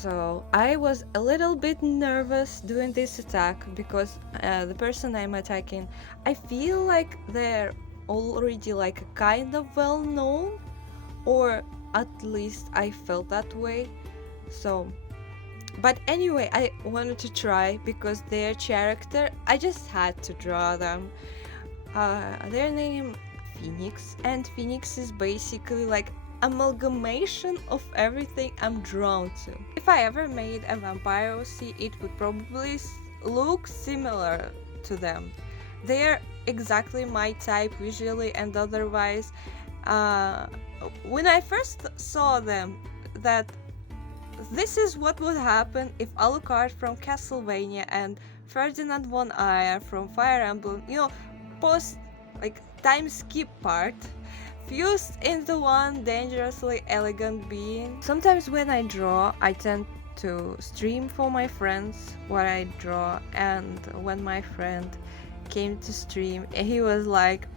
So I was a little bit nervous doing this attack because the person I'm attacking, I feel like they're already like kind of well known, or at least I felt that way. So, but anyway, I wanted to try because their character, I just had to draw them. Their name Phoenix, and Phoenix is basically like amalgamation of everything I'm drawn to. If I ever made a vampire OC, it would probably look similar to them. They're exactly my type visually and otherwise. Uh, when I first saw them, that this is what would happen if Alucard from Castlevania and Ferdinand von Aegir from Fire Emblem, post like time skip part, fused into one dangerously elegant being. Sometimes when I draw, I tend to stream for my friends what I draw, and when my friend came to stream, he was like,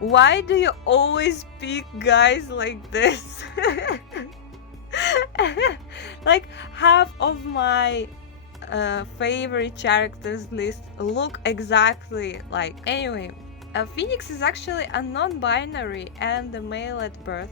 "Why do you always pick guys like this?" Like half of my favorite characters list look exactly like. Anyway, Phoenix is actually a non-binary and a male at birth.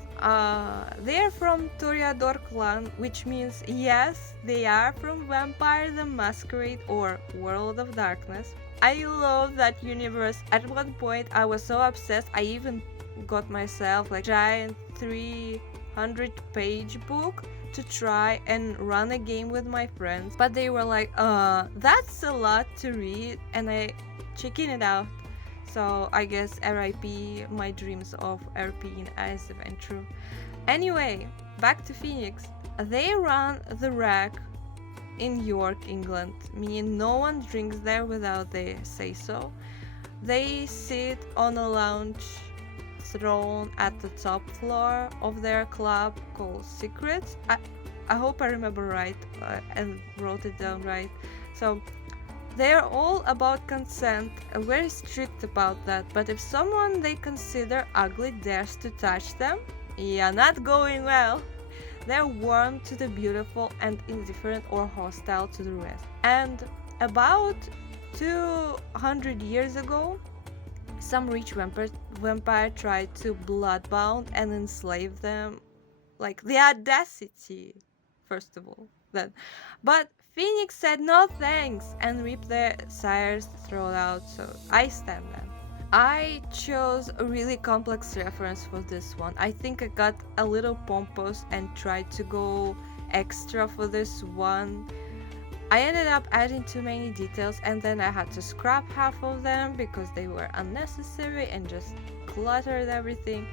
They're from Toreador clan, which means yes, they are from Vampire the Masquerade or World of Darkness. I love that universe. At one point I was so obsessed I even got myself like giant 300-page book to try and run a game with my friends, but they were like, that's a lot to read, and I chickened it out. So I guess RIP my dreams of RPing as adventure. Anyway, back to Phoenix. They run the rack in York, England, meaning no one drinks there without they say so. They sit on a lounge throne at the top floor of their club called Secrets. I hope I remember right and wrote it down right. So they're all about consent, very strict about that, but if someone they consider ugly dares to touch them, yeah, not going well. They're warm to the beautiful and indifferent or hostile to the rest. And about 200 years ago, some rich vampire tried to bloodbound and enslave them. Like the audacity, first of all. Then, but Phoenix said no thanks and ripped their sire's throat out. So I stand them. I chose a really complex reference for this one. I think I got a little pompous and tried to go extra for this one. I ended up adding too many details, and then I had to scrap half of them because they were unnecessary and just cluttered everything.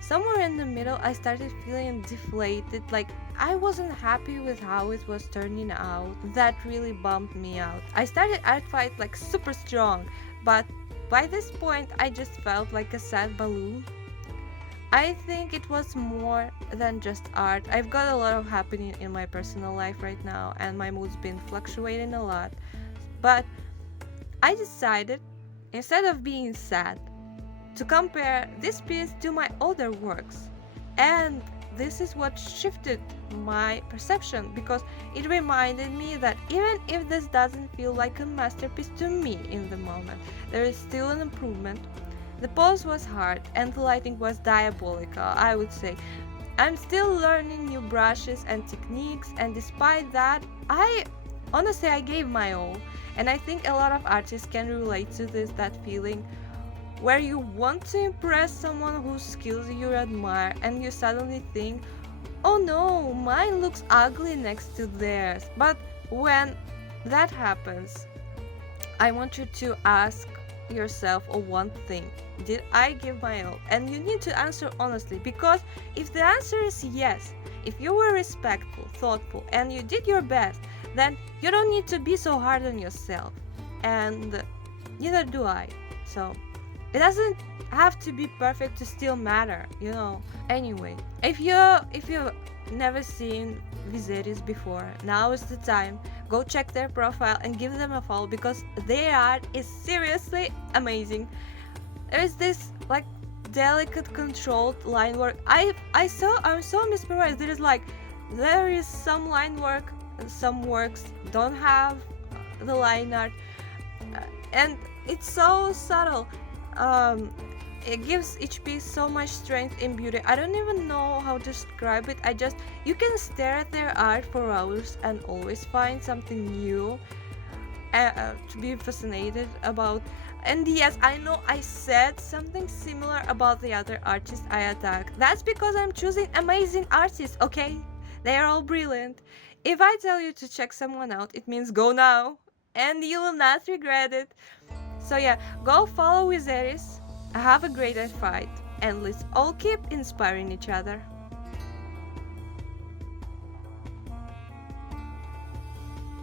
Somewhere in the middle, I started feeling deflated, like I wasn't happy with how it was turning out. That really bummed me out. I started artfight like super strong, but by this point, I just felt like a sad balloon. I think it was more than just art. I've got a lot of happening in my personal life right now, and my mood's been fluctuating a lot. But I decided, instead of being sad, to compare this piece to my older works. And this is what shifted my perception, because it reminded me that even if this doesn't feel like a masterpiece to me in the moment, there is still an improvement. The pose was hard and the lighting was diabolical, I would say. I'm still learning new brushes and techniques, and despite that, I gave my all. And I think a lot of artists can relate to that feeling where you want to impress someone whose skills you admire and you suddenly think, oh no, mine looks ugly next to theirs. But when that happens, I want you to ask yourself one thing: did I give my all? And you need to answer honestly, because if the answer is yes, if you were respectful, thoughtful, and you did your best, then you don't need to be so hard on yourself, and neither do I. So it doesn't have to be perfect to still matter, Anyway, if you've never seen Viserys before, now is the time. Go check their profile and give them a follow, because their art is seriously amazing. There is this like delicate, controlled line work. I'm so mesmerized. There is like There is some line work, some works don't have the line art, and it's so subtle. Um, it gives each piece so much strength and beauty. I don't even know how to describe it. You can stare at their art for hours and always find something new to be fascinated about. And yes, I know I said something similar about the other artists I attack. That's because I'm choosing amazing artists, okay? They are all brilliant. If I tell you to check someone out, it means go now, and you will not regret it. So yeah, go follow Viserys, have a great fight, and let's all keep inspiring each other.